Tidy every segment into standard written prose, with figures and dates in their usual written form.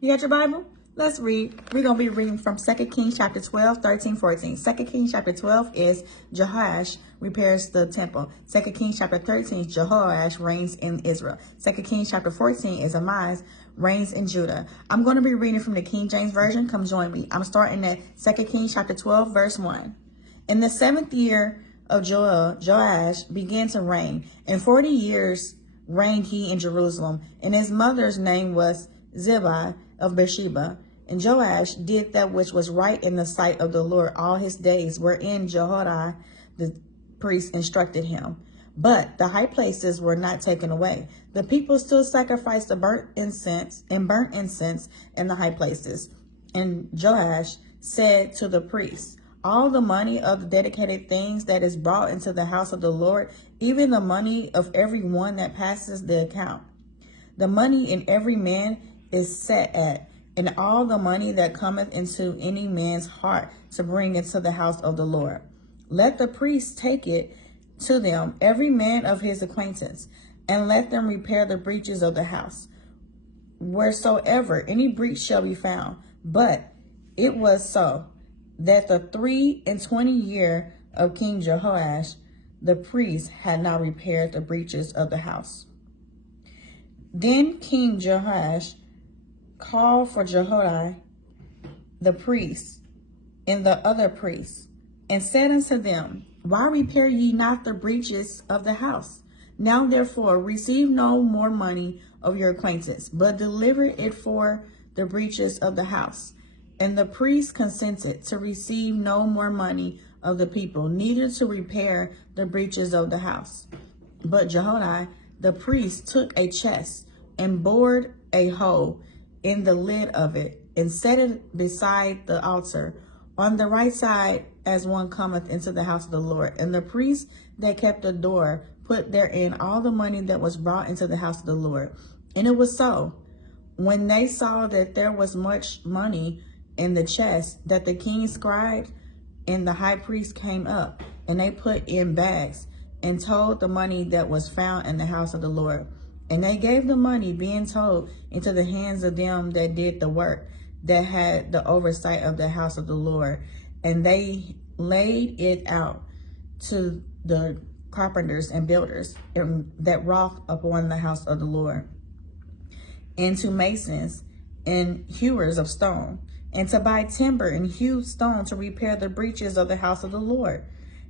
You got your Bible? Let's read. We're going to be reading from 2 Kings chapter 12, 13, 14. 2 Kings chapter 12 is Jehoash repairs the temple. 2 Kings chapter 13 is Jehoash reigns in Israel. 2 Kings chapter 14 is Amaziah reigns in Judah. I'm going to be reading from the King James Version. Come join me. I'm starting at 2 Kings chapter 12, verse 1. In the 7th year of Joash began to reign, and 40 years reigned he in Jerusalem, and his mother's name was Zibai of Beersheba. And Joash did that which was right in the sight of the Lord all his days, wherein Jehoiada the priest instructed him. But the high places were not taken away. The people still sacrificed the burnt incense in the high places. And Joash said to the priests, all the money of the dedicated things that is brought into the house of the Lord, even the money of every one that passes the account, the money in every man is set at, and all the money that cometh into any man's heart to bring into the house of the Lord. Let the priests take it to them, every man of his acquaintance, and let them repair the breaches of the house, wheresoever any breach shall be found. But it was so, that the 23 year of King Joash, the priest had not repaired the breaches of the house. Then King Joash called for Jehoiada the priest and the other priests, and said unto them, why repair ye not the breaches of the house? Now therefore receive no more money of your acquaintance, but deliver it for the breaches of the house. And the priest consented to receive no more money of the people, neither to repair the breaches of the house. But Jehoiada the priest took a chest and bored a hole in the lid of it, and set it beside the altar on the right side as one cometh into the house of the Lord. And the priest that kept the door put therein all the money that was brought into the house of the Lord. And it was so, when they saw that there was much money in the chest, that the king's scribe and the high priest came up, and they put in bags, and told the money that was found in the house of the Lord. And they gave the money, being told, into the hands of them that did the work, that had the oversight of the house of the Lord. And they laid it out to the carpenters and builders that wrought upon the house of the Lord, and to masons and hewers of stone, and to buy timber and hew stone to repair the breaches of the house of the Lord,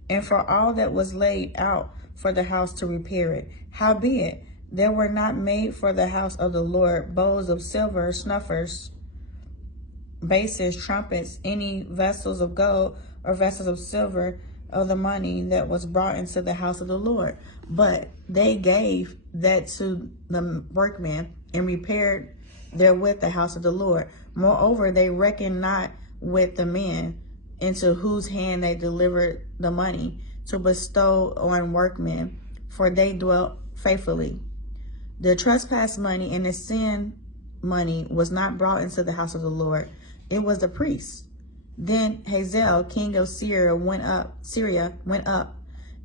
and for all that was laid out for the house to repair it. Howbeit, there were not made for the house of the Lord bowls of silver, snuffers, basins, trumpets, any vessels of gold or vessels of silver of the money that was brought into the house of the Lord. But they gave that to the workmen, and repaired therewith the house of the Lord. Moreover, they reckoned not with the men into whose hand they delivered the money to bestow on workmen, for they dwelt faithfully. The trespass money and the sin money was not brought into the house of the Lord. It was the priests. Then Hazael, king of Syria, went up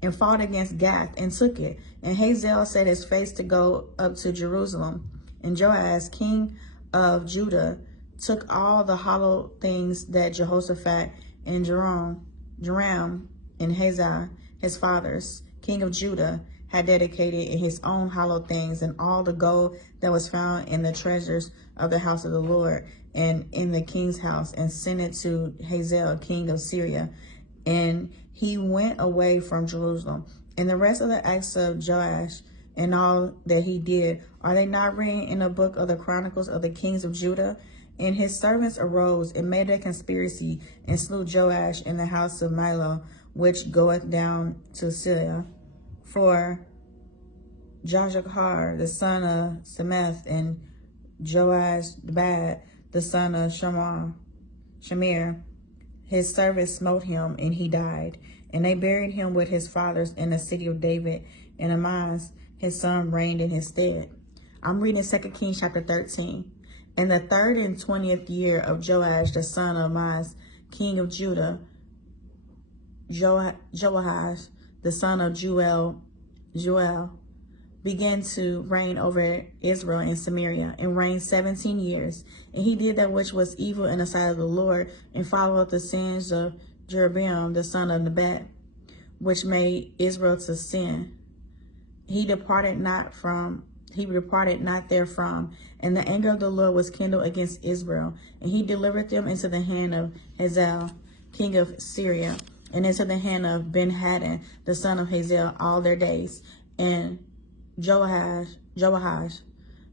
and fought against Gath and took it. And Hazael set his face to go up to Jerusalem. And Joash, king of Judah, took all the hollow things that Jehoshaphat and Joram and Hazael, his fathers, king of Judah, had dedicated in his own hollow things, and all the gold that was found in the treasures of the house of the Lord and in the king's house, and sent it to Hazael, king of Syria. And he went away from Jerusalem. And the rest of the acts of Joash and all that he did, are they not written in the book of the Chronicles of the kings of Judah? And his servants arose and made a conspiracy, and slew Joash in the house of Milo, which goeth down to Syria. For Joshachar, the son of Semeth, and Joash the son of Shamir, his servants smote him, and he died. And they buried him with his fathers in the city of David, and Amaziah, his son, reigned in his stead. I'm reading 2 Kings chapter 13. In the 3rd and 20th year of Joash, the son of Amaziah, king of Judah, Jehoahaz, the son of Joel, began to reign over Israel and Samaria, and reigned 17 years. And he did that which was evil in the sight of the Lord, and followed the sins of Jeroboam the son of Nebat, which made Israel to sin. He departed not therefrom, and the anger of the Lord was kindled against Israel, and he delivered them into the hand of Hazael, king of Syria, and into the hand of Ben-Hadad, the son of Hazael, all their days. And Joash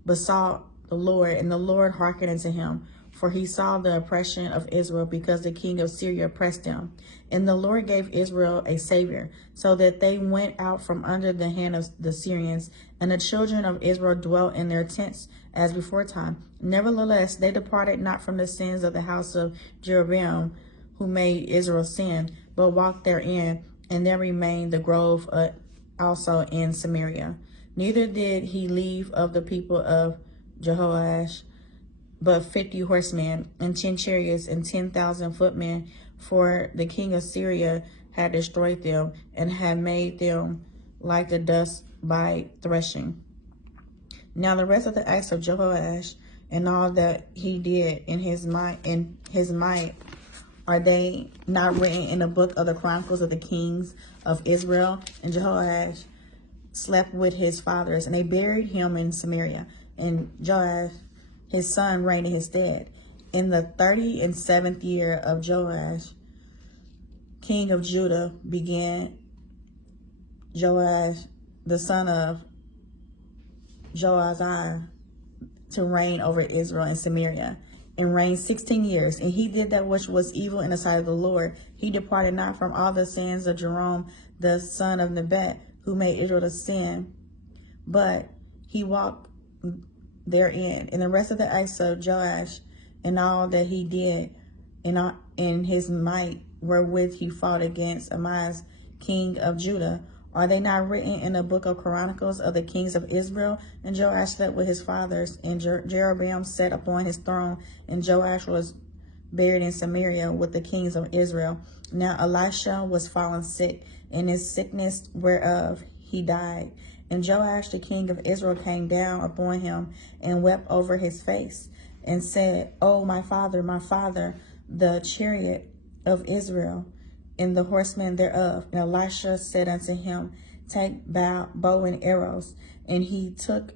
besought the Lord, and the Lord hearkened unto him, for he saw the oppression of Israel, because the king of Syria oppressed them. And the Lord gave Israel a savior, so that they went out from under the hand of the Syrians, and the children of Israel dwelt in their tents as before time. Nevertheless, they departed not from the sins of the house of Jeroboam, who made Israel sin, but walked therein, and there remained the grove also in Samaria. Neither did he leave of the people of Jehoash but 50 horsemen, and 10 chariots, and 10,000 footmen, for the king of Syria had destroyed them, and had made them like the dust by threshing. Now the rest of the acts of Jehoash, and all that he did in his might, are they not written in the book of the Chronicles of the kings of Israel? And Jehoash slept with his fathers, and they buried him in Samaria. And Joash, his son, reigned in his stead. In the 37th year of Joash, king of Judah, began Joash, the son of Jehoahaz, to reign over Israel and Samaria, and reigned 16 years. And he did that which was evil in the sight of the Lord. He departed not from all the sins of Jeroboam, the son of Nebat, who made Israel to sin, but he walked therein. And the rest of the acts of Joash, and all that he did in his might, wherewith he fought against Amaziah, king of Judah, are they not written in the book of Chronicles of the kings of Israel? And Joash slept with his fathers, and Jeroboam sat upon his throne, and Joash was buried in Samaria with the kings of Israel. Now Elisha was fallen sick, and his sickness whereof he died. And Joash the king of Israel came down upon him, and wept over his face, and said, O my father, the chariot of Israel, and the horsemen thereof. And Elisha said unto him, Take bow and arrows. And he took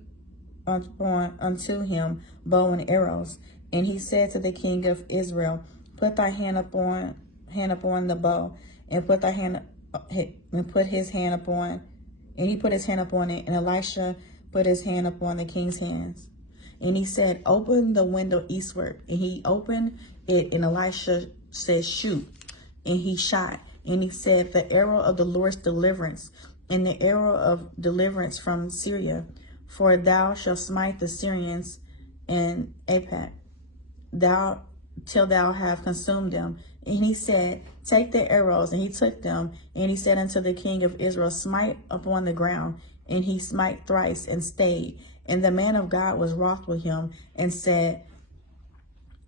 unto him bow and arrows. And he said to the king of Israel, Put thy hand upon the bow, and put his hand upon. And he put his hand upon it, and Elisha put his hand upon the king's hands. And he said, Open the window eastward. And he opened it, and Elisha said, Shoot. And he shot. And he said, The arrow of the Lord's deliverance, and the arrow of deliverance from Syria. For thou shalt smite the Syrians in Apac, till thou have consumed them. And he said, Take the arrows. And he took them. And he said unto the king of Israel, Smite upon the ground. And he smite thrice, and stayed. And the man of God was wroth with him, and said,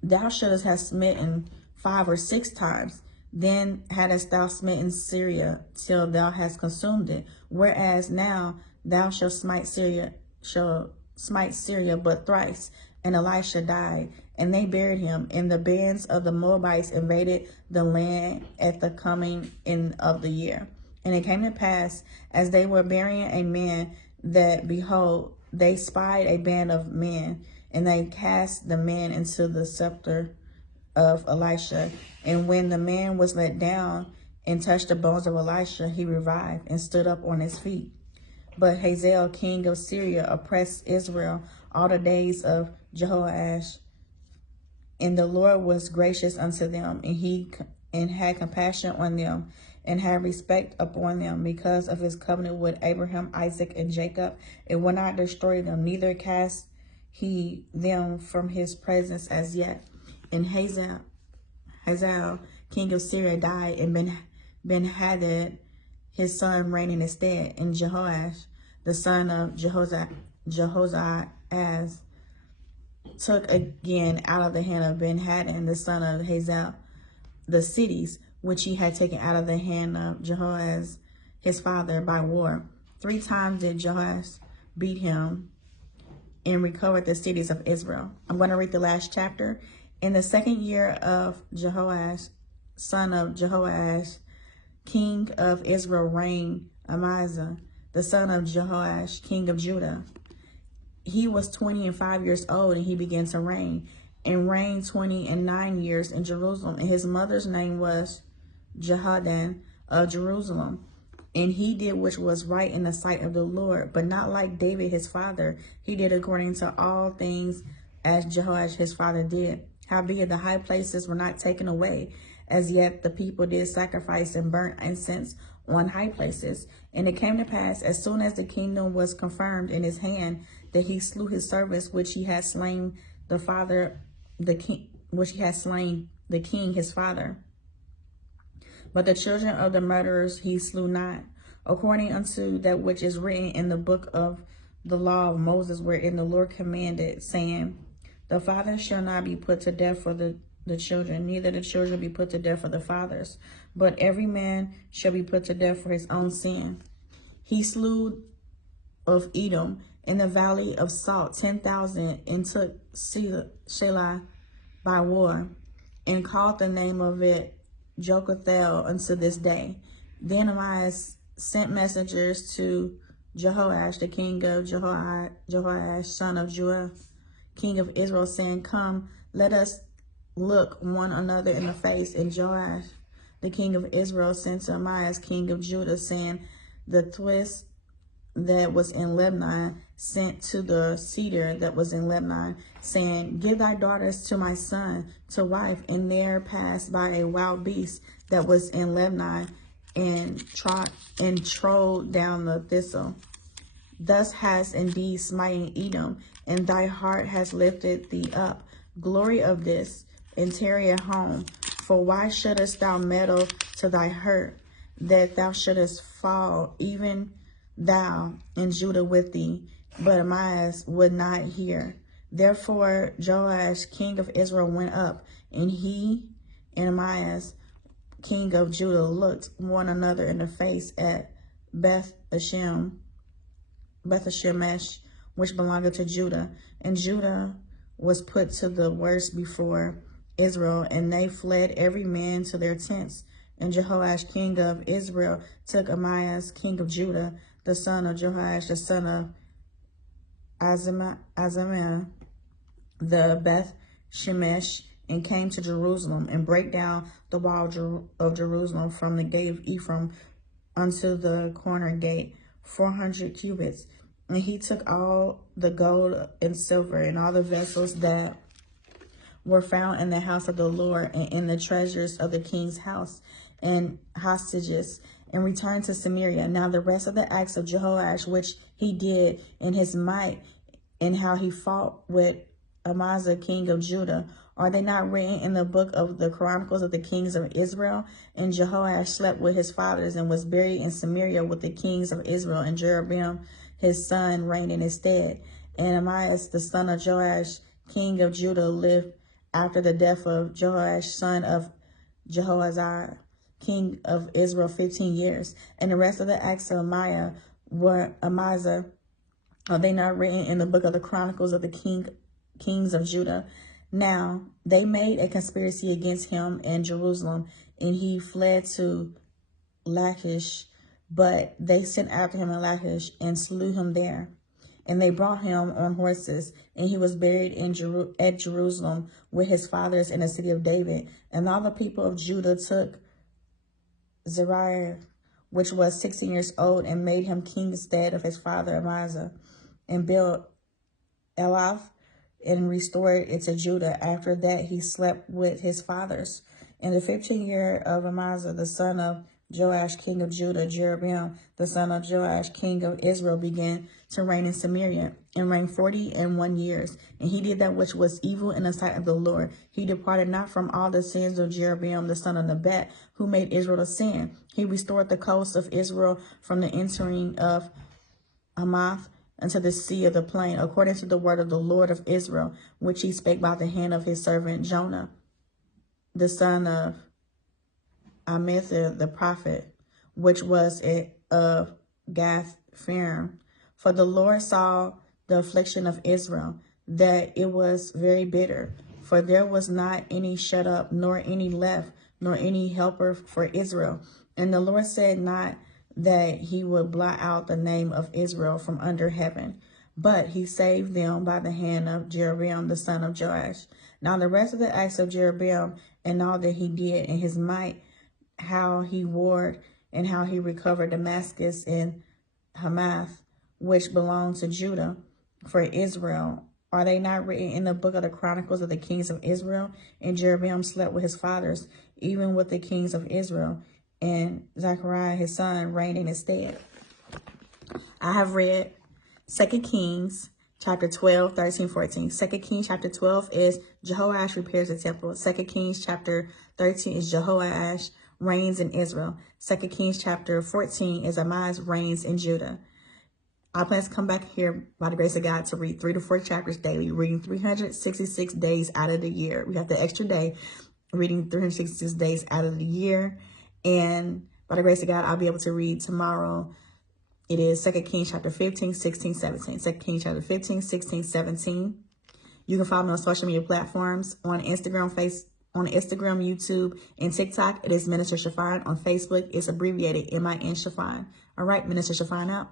Thou shouldest have smitten 5 or 6 times. Then hadst thou smitten Syria till thou hast consumed it. Whereas now thou shalt smite Syria but thrice. And Elisha died, and they buried him. And the bands of the Moabites invaded the land at the coming in of the year. And it came to pass, as they were burying a man, that behold, they spied a band of men, and they cast the man into the scepter of Elisha. And when the man was let down and touched the bones of Elisha, he revived and stood up on his feet. But Hazael, king of Syria, oppressed Israel all the days of Jehoash, and the Lord was gracious unto them, and had compassion on them, and had respect upon them, because of his covenant with Abraham, Isaac, and Jacob, and would not destroy them, neither cast he them from his presence as yet. And Hazael, king of Syria, died, and Ben-Hadad, his son, reigned in his stead. And Jehoash, the son of Jehoahaz, took again out of the hand of Ben-Hadad, the son of Hazael, the cities which he had taken out of the hand of Jehoahaz, his father, by war. 3 times did Joash beat him and recovered the cities of Israel. I'm going to read the last chapter. In the 2nd year of Jehoash, son of Jehoash, king of Israel, reigned Amaziah, the son of Jehoash, king of Judah. He was 25 years old, and he began to reign, and reigned 29 years in Jerusalem. And his mother's name was Jehoadan of Jerusalem. And he did which was right in the sight of the Lord, but not like David his father. He did according to all things as Jehoash his father did. Howbeit the high places were not taken away. As yet the people did sacrifice and burnt incense on high places. And it came to pass, as soon as the kingdom was confirmed in his hand, that he slew his servants which he had slain the father, the king, which he had slain the king his father. But the children of the murderers he slew not, according unto that which is written in the book of the law of Moses, wherein the Lord commanded, saying, the father shall not be put to death for the children, neither the children be put to death for the fathers, but every man shall be put to death for his own sin. He slew of Edom in the valley of Salt 10,000, and took Shelah by war, and called the name of it Jokathel unto this day. Then Amaziah sent messengers to Jehoash, the king of Jehoash, son of Joash, king of Israel, saying, come, let us look one another in the face. And Joash, the king of Israel, sent to Amaziah, king of Judah, saying, the twist that was in Lebanon sent to the cedar that was in Lebanon, saying, give thy daughters to my son to wife. And there passed by a wild beast that was in Lebanon, and trode down the thistle. Thus has indeed smitten Edom, and thy heart has lifted thee up. Glory of this, and tarry at home. For why shouldest thou meddle to thy hurt, that thou shouldest fall, even thou and Judah with thee? But Amaziah would not hear. Therefore Joash, king of Israel, went up, and he and Amaziah, king of Judah, looked one another in the face at Beth-Shemesh, which belonged to Judah. And Judah was put to the worst before Israel, and they fled every man to their tents. And Jehoash, king of Israel, took Amaziah, king of Judah, the son of Jehoash, the son of Amaziah, the Beth-Shemesh, and came to Jerusalem, and brake down the wall of Jerusalem from the gate of Ephraim unto the corner gate, 400 cubits. And he took all the gold and silver and all the vessels that were found in the house of the Lord and in the treasures of the king's house and hostages, and returned to Samaria. Now the rest of the acts of Jehoash, which he did in his might, and how he fought with Amaziah, king of Judah, are they not written in the book of the Chronicles of the kings of Israel? And Jehoash slept with his fathers, and was buried in Samaria with the kings of Israel, and Jeroboam his son reigned in his stead. And Amaziah, the son of Joash, king of Judah, lived after the death of Joash, son of Jehoahaz, king of Israel, 15 years. And the rest of the acts of Amaziah, are they not written in the book of the Chronicles of the kings of Judah? Now they made a conspiracy against him in Jerusalem, and he fled to Lachish. But they sent after him in Lachish, and slew him there. And they brought him on horses, and he was buried at Jerusalem with his fathers in the city of David. And all the people of Judah took Zariah, which was 16 years old, and made him king instead of his father Amaziah, and built Elath, and restored it to Judah. After that he slept with his fathers. In the 15th year of Amaziah, the son of Joash, king of Judah, Jeroboam, the son of Joash, king of Israel, began to reign in Samaria, and reigned 41 years. And he did that which was evil in the sight of the Lord. He departed not from all the sins of Jeroboam, the son of Nebat, who made Israel to sin. He restored the coast of Israel from the entering of Hamath unto the sea of the plain, according to the word of the Lord of Israel, which he spake by the hand of his servant Jonah, the son of Amaziah the prophet, which was of Gath-Pharim. For the Lord saw the affliction of Israel, that it was very bitter. For there was not any shut up, nor any left, nor any helper for Israel. And the Lord said not that he would blot out the name of Israel from under heaven, but he saved them by the hand of Jeroboam, the son of Joash. Now the rest of the acts of Jeroboam and all that he did and his might, how he warred and how he recovered Damascus and Hamath, which belonged to Judah, for Israel, are they not written in the book of the Chronicles of the kings of Israel? And Jeroboam slept with his fathers, even with the kings of Israel, and Zechariah his son reigned in his stead. I have read 2 Kings chapter 12, 13, 14. 2 Kings chapter 12 is Jehoash repairs the temple. 2 Kings chapter 13 is Jehoash reigns in Israel. 2 Kings chapter 14 is Amaziah reigns in Judah. I plan to come back here by the grace of God to read 3 to 4 chapters daily, reading 366 days out of the year. We have the extra day, reading 366 days out of the year. And by the grace of God, I'll be able to read tomorrow. It is 2 Kings chapter 15, 16, 17. 2 Kings chapter 15, 16, 17. You can follow me on social media platforms on Instagram, YouTube, and TikTok. It is Minister Chiffon. On Facebook, it's abbreviated MIN Chiffon. All right, Minister Chiffon out.